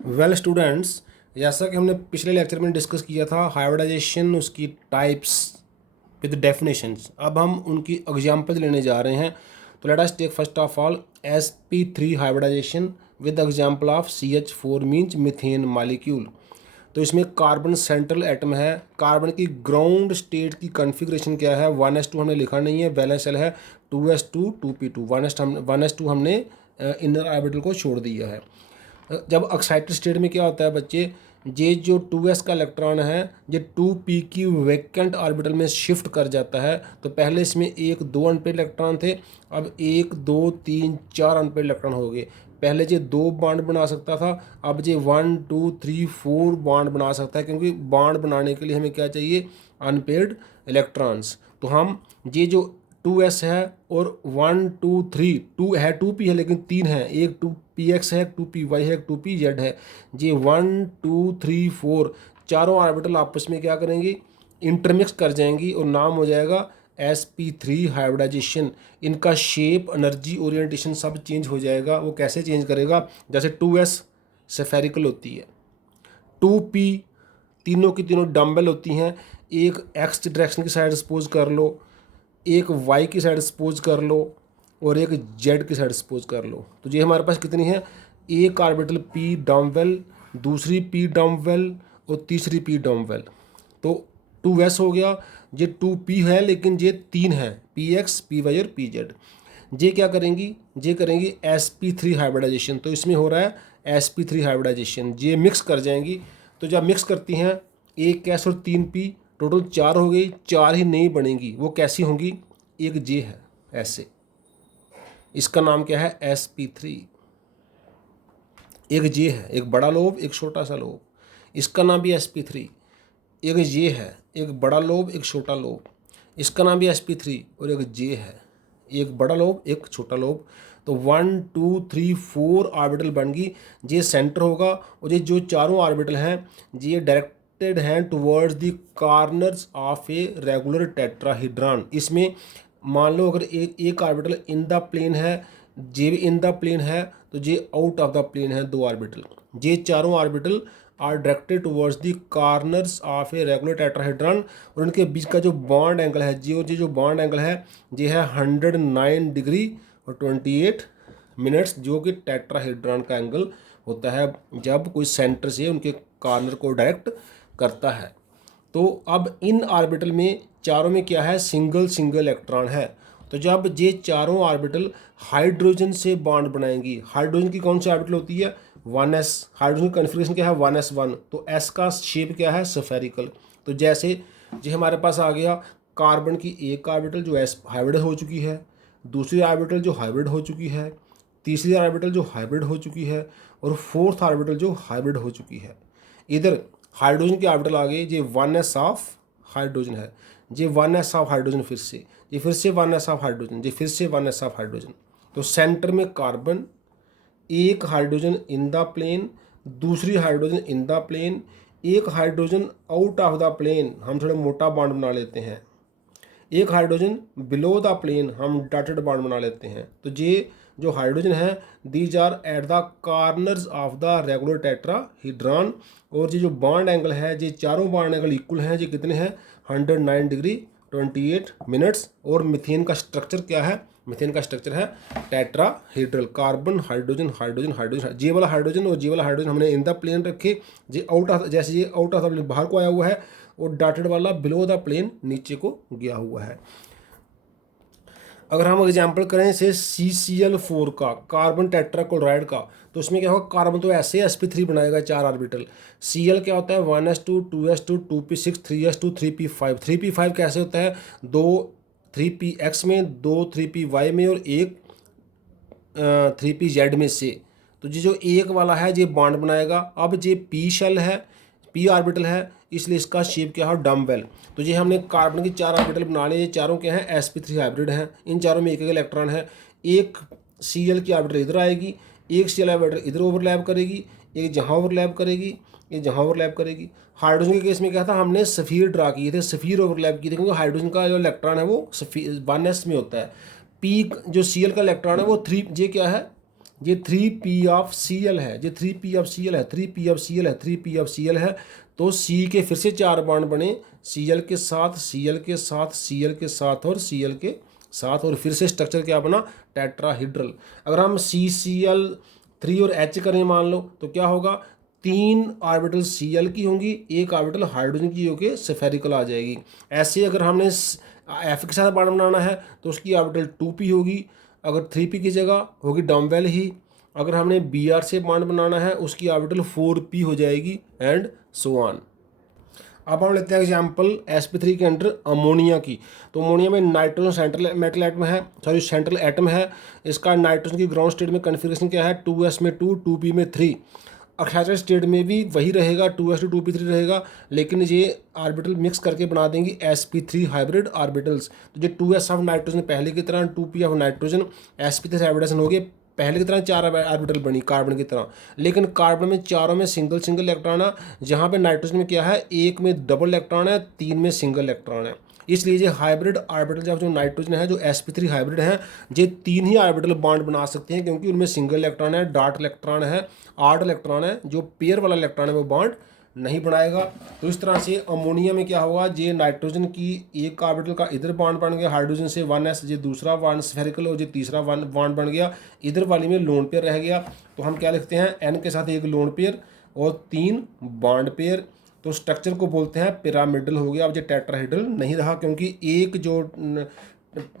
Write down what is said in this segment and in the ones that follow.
Well students, जैसा कि हमने पिछले लेक्चर में डिस्कस किया था हाइब्रिडाइजेशन, उसकी टाइप्स विद डेफिनेशंस, अब हम उनकी एग्जांपल लेने जा रहे हैं। तो let us take first of all sp3 hybridization with example of CH4 means methane molecule. तो इसमें कार्बन सेंट्रल एटम है। कार्बन की ग्राउंड स्टेट की कॉन्फ़िगरेशन क्या है? 1s2 हमने लिखा नहीं है, वैलेंस शेल है 2s2 2p2। 1s2 हमने इनर ऑर्बिटल को छोड़ दिया है। जब एक्साइटेड स्टेट में क्या होता है बच्चे, ये जो 2s का इलेक्ट्रॉन है ये 2p की वैकेंट ऑर्बिटल में शिफ्ट कर जाता है। तो पहले इसमें 1 2 अनपेड इलेक्ट्रॉन थे, अब 1 2 3 4 अनपेड इलेक्ट्रॉन हो गए। पहले ये 2 बॉन्ड बना सकता था, अब ये 1 2 3 4 बॉन्ड बना सकता है, क्योंकि बॉन्ड बनाने के लिए हमें क्या चाहिए? Unpaired electrons. तो हम ये जो 2s है और 1 2 3 2 है, 2p है लेकिन 3 है, एक 2px है, 2py है, 2pz है। ये 1 2 3 4 चारों ऑर्बिटल आपस में क्या करेंगी? इंटरमिक्स कर जाएंगी और नाम हो जाएगा sp3 हाइब्रिडाइजेशन। इनका शेप, एनर्जी, ओरिएंटेशन सब चेंज हो जाएगा। वो कैसे चेंज करेगा? जैसे 2s स्फेरिकल होती है, 2p तीनों की तीनों डम्बल होती हैं। एक एक्स डायरेक्शन की साइड सपोज कर लो, एक वाई की साइड सपोज कर लो और एक जेड की साइड सपोज कर लो। तो ये हमारे पास कितनी है? एक ऑर्बिटल पी डम्बल, दूसरी पी डम्बल और तीसरी पी डम्बल। तो 2s हो गया। ये 2p है लेकिन ये 3 है, px py और pz। ये क्या करेंगी? ये करेंगी sp3 हाइब्रिडाइजेशन। तो इसमें हो रहा है sp3 हाइब्रिडाइजेशन, ये मिक्स कर जाएंगी। तो जब मिक्स करती हैं, एक s और 3p, टोटल 4 हो गई। 4 ही नहीं बनेंगी, वो कैसी होंगी? एक जे है ऐसे, इसका नाम क्या है? sp3। एक जे है, एक बड़ा लोब एक छोटा सा लोब, इसका नाम भी sp3। एक जे है, एक बड़ा लोब एक छोटा लोब, इसका नाम भी sp3। और एक जे है, एक बड़ा लोब एक छोटा लोब। तो 1 2 3 4 ऑर्बिटल बन गई। ये सेंटर होगा और ये जो चारों ऑर्बिटल हैं ये डायरेक्टेड हैं towards the corners of a regular tetrahedron. इसमें मान लो अगर एक ऑर्बिटल इन द प्लेन है, जे भी इन द प्लेन है, तो ये आउट ऑफ द प्लेन है 2 ऑर्बिटल। ये चारों orbital are directed towards the corners of a regular tetrahedron. और उनके बीच का जो बॉन्ड एंगल है, जो बॉन्ड एंगल है ये है 109 डिग्री और 28 मिनट्स, जो कि टेट्राहेड्रॉन का एंगल होता है जब कोई सेंटर से उनके कॉर्नर को डायरेक्ट करता है। तो अब इन ऑर्बिटल में चारों में क्या है? सिंगल सिंगल इलेक्ट्रॉन है। तो जब ये चारों ऑर्बिटल हाइड्रोजन से बॉन्ड बनाएंगी, हाइड्रोजन की कौन सी ऑर्बिटल होती है? 1s। हाइड्रोजन की कॉन्फ़िगरेशन क्या है? 1s1। तो s का शेप क्या है? स्फेरिकल। तो जैसे ये हमारे पास आ गया कार्बन की एक ऑर्बिटल जो s हाइब्रिड हो चुकी है, दूसरी ऑर्बिटल जो हाइब्रिड हो चुकी है, तीसरी ऑर्बिटल जो हाइब्रिड हो चुकी है और फोर्थ ऑर्बिटल जो हाइब्रिड हो चुकी है। इधर हाइड्रोजन की ऑर्बिटल आ गई, ये 1s ऑफ हाइड्रोजन है, ये 1s ऑफ हाइड्रोजन, फिर से ये फिर से 1s ऑफ हाइड्रोजन, ये फिर से 1s ऑफ हाइड्रोजन। तो सेंटर में कार्बन, एक हाइड्रोजन इन द प्लेन, दूसरी हाइड्रोजन इन द प्लेन, एक hydrogen out of the plane, हम थोड़ा मोटा बॉन्ड बना लेते हैं, एक हाइड्रोजन बिलो द प्लेन, हम डॉटेड बॉन्ड बना लेते हैं। तो ये जो हाइड्रोजन है these are at the corners of the regular tetrahedron. और ये जो बॉन्ड एंगल है, ये चारों बॉन्ड एंगल इक्वल हैं। ये कितने हैं? 109 डिग्री 28 मिनट्स। और मीथेन का स्ट्रक्चर क्या है? मीथेन का स्ट्रक्चर है tetrahedral, carbon hydrogen hydrogen hydrogen. जे वाला हाइड्रोजन और जे वाला हाइड्रोजन हमने इन द प्लेन रखे, जे आउट ऑफ, जैसे ये आउट ऑफ द प्लेन बाहर को आया हुआ है और डॉटेड वाला बिलो द प्लेन नीचे को गया हुआ है। अगर हम एग्जांपल करें से CCl4 का, कार्बन टेट्राक्लोराइड का, तो उसमें क्या होगा? कार्बन तो ऐसे sp3 बनाएगा 4 ऑर्बिटल। Cl क्या होता है? 1s2 2s2 2p6 3s2 3p5। 3p5 कैसे होता है? 2 3px में, 2 3py में और एक 3pz में से। तो ये जो एक वाला है ये बॉन्ड बनाएगा। अब ये p शेल है, p ऑर्बिटल है, इसलिए इसका शेप क्या है? डम्बेल। तो ये हमने कार्बन की 4 ऑर्बिटल बना लिए। ये चारों क्या हैं? sp3 हाइब्रिड हैं। इन चारों में एक एक इलेक्ट्रॉन है। एक Cl की ऑर्बिटल इधर आएगी, एक Cl ऑर्बिटल इधर ओवरलैप करेगी, एक जहाँ ओवरलैप करेगी, एक जहाँ ओवरलैप करेगी। हाइड्रोजन के केस में क्या था? हमने सफ़ीर ड्रा किए थे, सफ़ीर ओवरलैप किए थे, क्योंकि हाइड्रोजन का जो इलेक्ट्रॉन है वो 1s में होता है। पी जो Cl का इलेक्ट्रॉन है वो 3, ये क्या है? ये 3p ऑफ Cl है, ये 3p ऑफ Cl है, 3p ऑफ Cl है, 3p ऑफ Cl है। तो C के फिर से 4 बॉन्ड बने, Cl के साथ, Cl के साथ, Cl के साथ और Cl के साथ, और फिर से स्ट्रक्चर क्या बना, टेट्राहीड्रल। अगर हम CCl3 और H करें मान लो, तो क्या होगा, 3 ऑर्बिटल Cl की होंगी, 1 ऑर्बिटल हाइड्रोजन की होके स्फेरिकल आ जाएगी। ऐसे अगर हमने F के साथ बॉन्ड बनाना है तो उसकी ऑर्बिटल 2p होगी, अगर 3p की जगह होगी डम्बेल ही। अगर हमने Br से बॉन्ड बनाना है उसकी ऑर्बिटल 4p हो जाएगी, एंड सो ऑन। अब हम लेते हैं एग्जाम्पल sp3 के अंडर अमोनिया की। तो अमोनिया में नाइट्रोजन सेंट्रल मेटल एटम है, सॉरी सेंट्रल एटम है। इसका नाइट्रोजन की ग्राउंड स्टेट में कन्फिग्रेशन क्या है, 2s में 2, 2p में 3। एक्साइटेड स्टेट में भी वही रहेगा, 2s to 2p3 रहेगा, लेकिन ये ऑर्बिटल मिक्स करके बना देंगी sp3 हाइब्रिड ऑर्बिटल्स। तो जो 2s ऑफ नाइट्रोजन पहले की तरह, 2p of nitrogen, sp3 hybridisation हो गए पहले की तरह, 4 ऑर्बिटल बनी कार्बन की तरह। लेकिन कार्बन में चारों में सिंगल सिंगल इलेक्ट्रॉन है, जहाँ पे नाइट्रोजन में क्या है, 1 में डबल इलेक्ट्रॉन है, 3 में सिंगल इलेक्ट्रॉन है। इसलिए ये हाइब्रिड ऑर्बिटल जब जो नाइट्रोजन है, जो sp3 हाइब्रिड है, ये 3 ही ऑर्बिटल बॉन्ड बना सकते हैं, क्योंकि उनमें सिंगल इलेक्ट्रॉन है, डॉट इलेक्ट्रॉन है, ऑड इलेक्ट्रॉन है। जो पेयर वाला इलेक्ट्रॉन है वो बॉन्ड नहीं बनाएगा। तो इस तरह से अमोनिया में क्या होगा, ये नाइट्रोजन की एक ऑर्बिटल का इधर बॉन्ड बन गया हाइड्रोजन से 1s, ये दूसरा बॉन्ड स्फेरिकल और ये तीसरा बॉन्ड बन गया, इधर वाली में लोन पेयर रह गया। तो हम क्या लिखते हैं, n के साथ एक लोन पेयर और 3 बॉन्ड पेयर। तो स्ट्रक्चर को बोलते हैं पिरामिडल हो गया। अब ये टेट्राहेड्रल नहीं रहा, क्योंकि एक जो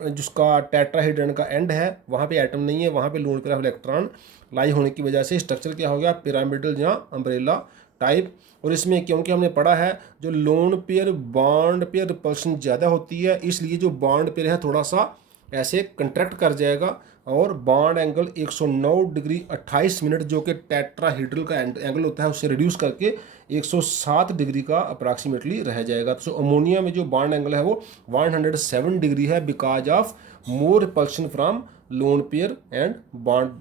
जिसका टेट्राहेड्रन का एंड है वहाँ पे एटम नहीं है, वहाँ पे लोन पेयर ऑफ इलेक्ट्रॉन लाई होने की वजह से स्ट्रक्चर क्या हो गया, पिरामिडल या अम्ब्रेला टाइप। और इसमें क्योंकि हमने पढ़ा है जो lone pair bond pair repulsion ज़्यादा होती है, इसलिए जो बॉन्ड पेयर है थोड़ा सा ऐसे कंट्रैक्ट कर जाएगा, और बॉन्ड एंगल 109 डिग्री 28 मिनट जो कि टेट्राहीड्रल का एंगल होता है उससे रिड्यूस करके 107 डिग्री का अप्रॉक्सीमेटली रह जाएगा। तो अमोनिया में जो बॉन्ड एंगल है वो 107 डिग्री है, because of more repulsion from lone pair and bond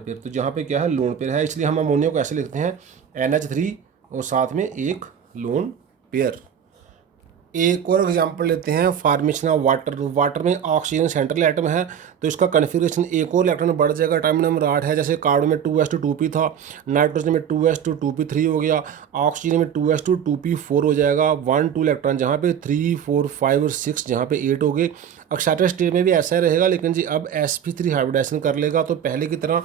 pair. तो जहाँ पे क्या है, लोन पेयर है, इसलिए हम अमोनिया को ऐसे लिखते हैं NH3 और साथ में एक लोन पेयर। एक और एग्जांपल लेते हैं, फॉर्मेशन ऑफ वाटर। वाटर में ऑक्सीजन सेंट्रल एटम है, तो इसका कन्फिग्रेशन एक और इलेक्ट्रॉन बढ़ जाएगा, टाइम नंबर 8 है। जैसे कार्बन में 2s to 2p था, नाइट्रोजन में 2s to 2p3 हो गया, ऑक्सीजन में 2s to 2p4 हो जाएगा, 1 2 इलेक्ट्रॉन जहाँ पे 3 4 5 और 6 जहाँ पे 8 हो गए। एक्साइटेड स्टेट में भी ऐसा ही रहेगा, लेकिन जी अब sp3 हाइब्रिडेशन कर लेगा, तो पहले की तरह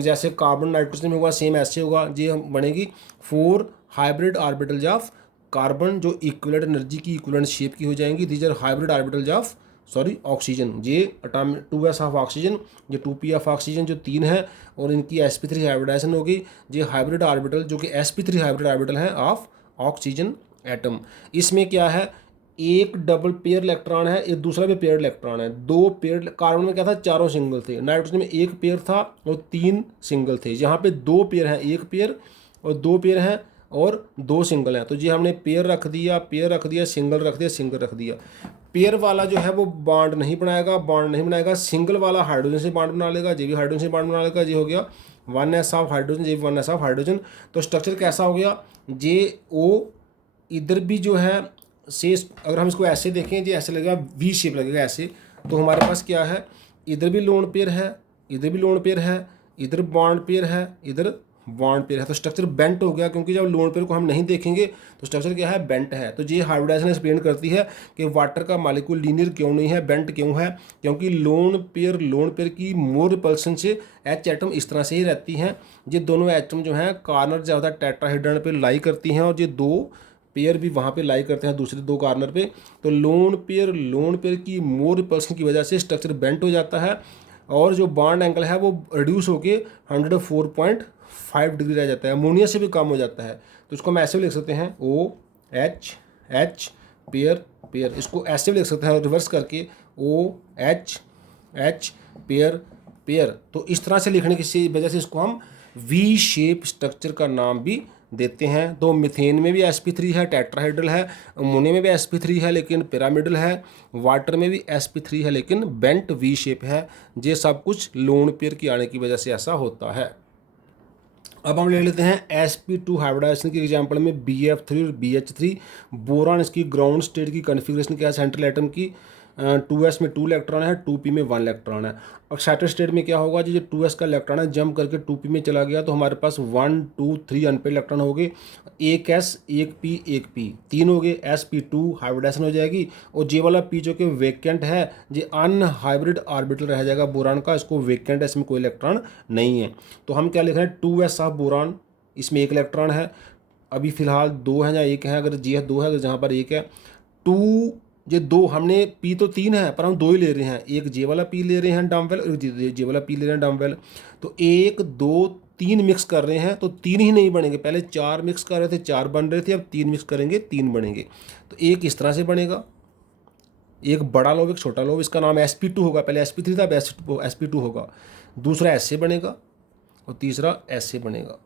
जैसे कार्बन नाइट्रोजन में होगा सेम ऐसे होगा, जी हम बनेगी 4 हाइब्रिड ऑर्बिटल्स ऑफ कार्बन, जो इक्विवेलेंट एनर्जी की इक्विवेलेंट शेप की हो जाएंगी। These are hybrid orbitals of oxygen, ये अटॉमिक 2s ऑफ ऑक्सीजन, ये 2p ऑफ ऑक्सीजन जो 3 है, और इनकी sp3 हाइब्रिडाइजेशन होगी। ये हाइब्रिड ऑर्बिटल जो कि sp3 हाइब्रिड ऑर्बिटल है ऑफ ऑक्सीजन एटम। इसमें क्या है, एक डबल पेयर इलेक्ट्रॉन है, एक दूसरा भी पेयर इलेक्ट्रॉन है, 2 पेयर। कार्बन में क्या था, चारों सिंगल थे, नाइट्रोजन में 1 पेयर था और 3 सिंगल थे। यहाँ पे 2 पेयर हैं, 1 पेयर और 2 पेयर हैं और 2 सिंगल हैं। तो जी हमने पेयर रख दिया, सिंगल रख दिया, सिंगल रख दिया। पेयर वाला जो है वो बॉन्ड नहीं बनाएगा, सिंगल वाला हाइड्रोजन से बॉन्ड बना लेगा, ये भी हाइड्रोजन से बॉन्ड बना लेगा, ये हो गया 1s ऑफ हाइड्रोजन, ये 1s ऑफ हाइड्रोजन। तो स्ट्रक्चर कैसा हो गया, जे ओ इधर भी जो है से, अगर हम इसको ऐसे देखें, जी ऐसे लगेगा, वी शेप लगेगा ऐसे। तो हमारे पास क्या है, इधर भी लोन पेयर है, इधर भी लोन पेयर है, इधर बॉन्ड पेयर है, इधर बॉन्ड पेयर है। तो स्ट्रक्चर बेंट हो गया, क्योंकि जब लोन पेयर को हम नहीं देखेंगे तो स्ट्रक्चर क्या है, बेंट है। तो ये हाइब्रिडाइजेशन एक्सप्लेन करती है कि वाटर का मॉलिक्यूल लीनियर क्यों नहीं है, बेंट क्यों है, क्योंकि लोन पेयर की मोर रिपल्सन से H एटम इस तरह से ही रहती हैं। ये दोनों एटम जो हैं कार्नर ज़्यादा टेट्राहेड्रन पे लाई करती हैं, और ये 2 पेयर भी वहाँ पे लाई करते हैं दूसरे 2 कार्नर पे। तो लोन पेयर की मोर रिपल्सन की वजह से स्ट्रक्चर बेंट हो जाता है, और जो बॉन्ड एंगल है वो रिड्यूस होके 104.5 डिग्री रह जाता है, अमोनिया से भी कम हो जाता है। तो इसको हम ऐसे भी लिख सकते हैं OH पेयर, इसको ऐसे भी लिख सकते हैं रिवर्स करके OH पेयर। तो इस तरह से लिखने की वजह से इसको हम वी शेप स्ट्रक्चर का नाम भी देते हैं। तो मीथेन में भी sp3 है, टेट्राहेड्रल है, अमोनिया में भी sp3 है लेकिन पिरामिडल है, वाटर में भी sp3 है लेकिन बेंट वी शेप है। ये सब कुछ लोन पेयर की आने की वजह से ऐसा होता है। अब हम ले लेते हैं sp2 हाइब्रिडाइजेशन की एग्जांपल में BF3 और BH3। बोरान इसकी ग्राउंड स्टेट की कन्फिग्रेशन क्या है सेंट्रल एटम की, 2s में 2 इलेक्ट्रॉन है, 2p में 1 इलेक्ट्रॉन है। एक्साइटेड स्टेट में क्या होगा, जो 2s का इलेक्ट्रॉन है जंप करके 2p में चला गया तो हमारे पास 1 2 3 अनपेड इलेक्ट्रॉन हो गए, एक s एक p एक p, 3 हो गए, sp2 हाइब्रिडाइजेशन हो जाएगी और जे वाला p जो कि वेकेंट है, ये अनहाइब्रिड ऑर्बिटल रह जाएगा बोरान का, इसको वेकेंट है, इसमें कोई इलेक्ट्रॉन नहीं है। तो हम क्या लिख रहे हैं, 2s ऑफ बोरान, इसमें एक इलेक्ट्रॉन है, अभी फिलहाल 2 है या 1 है, अगर जी है 2 है, अगर जहाँ पर 1 है 2, ये 2 हमने पी तो 3 है पर हम 2 ही ले रहे हैं, एक जे वाला पी ले रहे हैं डम्बेल और जे वाला पी ले रहे हैं डम्बेल, तो 1 2 3 मिक्स कर रहे हैं तो 3 ही नहीं बनेंगे, पहले 4 मिक्स कर रहे थे 4 बन रहे थे, अब 3 मिक्स करेंगे 3 बनेंगे। तो एक इस तरह से बनेगा, एक बड़ा लोब एक छोटा लोब, इसका नाम sp2 होगा, पहले sp3 था अब sp2 होगा, दूसरा ऐसे बनेगा और तीसरा ऐसे बनेगा।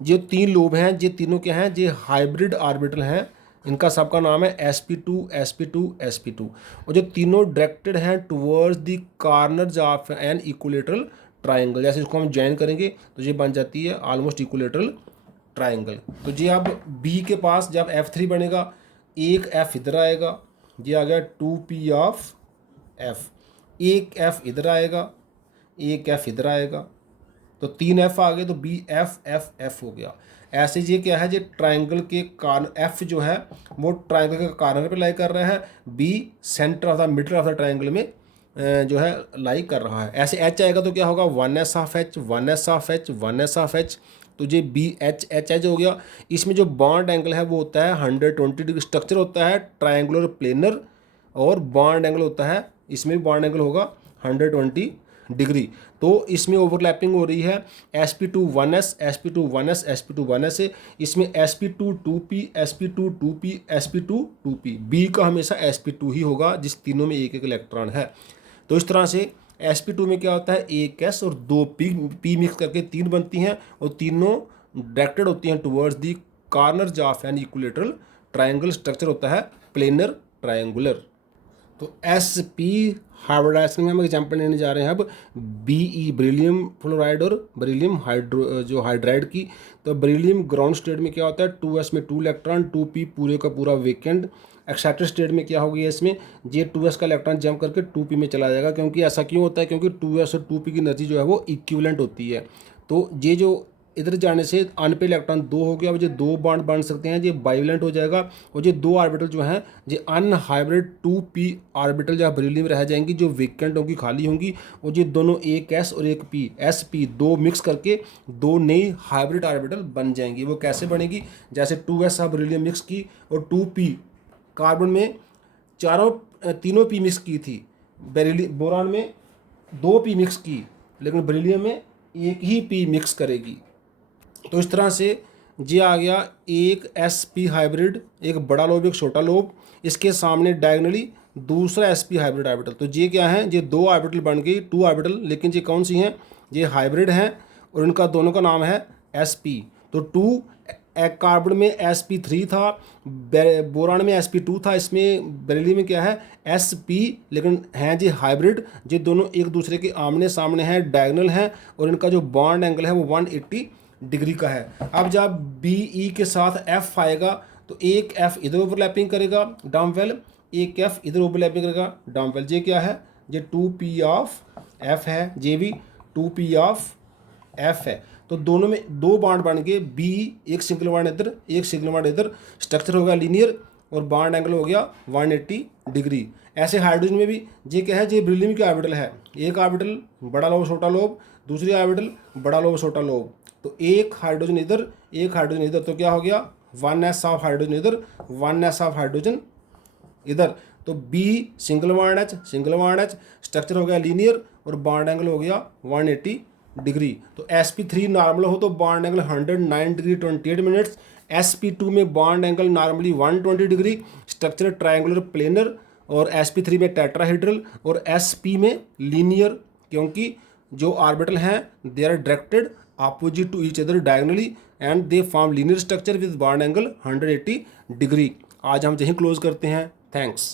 जो 3 लोब हैं ये तीनों क्या हैं, ये हाइब्रिड ऑर्बिटल हैं, इनका सबका नाम है sp2 sp2 sp2, और जो तीनों डायरेक्टेड हैं towards the corners of an equilateral triangle, जैसे इसको हम ज्वाइन करेंगे तो ये बन जाती है ऑलमोस्ट इक्विलेटरल ट्राइंगल। तो ये अब B के पास जब F3 बनेगा, एक F इधर आएगा, ये आ गया 2p ऑफ F, एक F इधर आएगा, एक F इधर आएगा, तो 3 F आ गए, तो B F F F हो गया। ऐसे ये क्या है, ये ट्राइंगल के कॉर्नर, F जो है वो ट्राइंगल के कॉर्नर पे लाई कर रहा है, B centre of the middle of the triangle में जो है लाई कर रहा है। ऐसे H आएगा तो क्या होगा, 1s of H 1s of H 1s of H, तो ये बी एच एच एच हो गया। इसमें जो बॉन्ड एंगल है वो होता है 120 डिग्री, स्ट्रक्चर होता है ट्राइंगुलर प्लेनर, और बॉन्ड एंगल होता है, इसमें भी बॉन्ड एंगल होगा 120 डिग्री। तो इसमें ओवरलैपिंग हो रही है sp2 1s sp2 1s sp2 1s से, इसमें sp2 2p sp2 2p sp2 2p, b का हमेशा sp2 ही होगा जिस तीनों में एक एक इलेक्ट्रॉन है। तो इस तरह से sp2 में क्या होता है, एक s और 2 p मिक्स करके 3 बनती हैं और तीनों डायरेक्टेड होती हैं towards the corners of an equilateral triangle, structure होता है प्लेनर ट्राइंगुलर। तो sp हाइब्रिडाइजेशन में हम एग्जांपल लेने जा रहे हैं अब Be बेरिलियम फ्लोराइड और बेरिलियम जो हाइड्राइड की। तो बेरिलियम ग्राउंड स्टेट में क्या होता है, 2s में 2 इलेक्ट्रॉन, 2p पूरे का पूरा वेकेंट। एक्साइटेड स्टेट में क्या होगी, इसमें ये 2s का इलेक्ट्रॉन जंप करके 2p में चला जाएगा, क्योंकि ऐसा क्यों होता है, क्योंकि 2s और 2p की एनर्जी जो है वो इक्विवेलेंट होती है। तो ये जो इधर जाने से अनपेड इलेक्ट्रॉन 2 हो गया, अब ये 2 बॉन्ड बन सकते हैं, ये बाइवेलेंट हो जाएगा, और ये 2 ऑर्बिटल जो हैं ये अनहाइब्रिड 2p ऑर्बिटल या बेरिलियम रह जाएंगी, जो वेकेंट होंगी, खाली होंगी, और ये दोनों एक s और एक p sp 2 मिक्स करके 2 नई हाइब्रिड ऑर्बिटल बन जाएंगी। वो कैसे बनेगी, जैसे 2s ऑफ बेरिलियम मिक्स की और 2p कार्बन में तीनों p मिक्स की थी, बोरान में 2p मिक्स की, लेकिन बेरिलियम में एक ही p मिक्स करेगी। तो इस तरह से ये आ गया एक sp हाइब्रिड, एक बड़ा लोब एक छोटा लोब, इसके सामने डायगनली दूसरा sp हाइब्रिड ऑर्बिटल। तो ये क्या है, ये 2 ऑर्बिटल बन गई, 2 ऑर्बिटल, लेकिन ये कौन सी हैं, ये हाइब्रिड हैं और इनका दोनों का नाम है sp। तो 2 कार्बन में sp3 था, बोरान में sp2 था, इसमें बेरिलियम में क्या है sp, लेकिन हैं जी हाइब्रिड, ये दोनों एक दूसरे के आमने सामने हैं, डायगनल हैं, और इनका जो बॉन्ड एंगल है वो 180 डिग्री का है। अब जब BE के साथ F आएगा तो एक F इधर ओवरलैपिंग करेगा डम्बेल, एक F इधर ओवरलैपिंग करेगा डम्बेल। ये क्या है, ये 2p ऑफ F है, ये भी 2p ऑफ F है। तो दोनों में 2 बॉन्ड बन गए, BE एक सिंगल बॉन्ड इधर एक सिंगल बॉन्ड इधर, स्ट्रक्चर हो गया लीनियर और बॉन्ड एंगल हो गया 180 डिग्री। ऐसे हाइड्रोजन में भी ये क्या है, ये बेरिलियम की ऑर्बिटल है, एक ऑर्बिटल बड़ा लोब छोटा लोब, दूसरी ऑर्बिटल बड़ा लोब छोटा लोब, तो एक हाइड्रोजन इधर एक हाइड्रोजन इधर, तो क्या हो गया 1s ऑफ हाइड्रोजन इधर 1s ऑफ हाइड्रोजन इधर। तो B single bond H structure हो गया लीनियर और बॉन्ड एंगल हो गया 180 डिग्री। तो sp3 नॉर्मल हो तो bond angle 109 degree 28 minutes, sp2 में bond angle normally 120 degree, structure triangular planar, और sp3 में टेट्राहेड्रल और sp में लीनियर, क्योंकि जो ऑर्बिटल हैं they are directed opposite to each other diagonally and they form linear structure with bond angle 180 degree. आज हम यहीं क्लोज करते हैं, थैंक्स।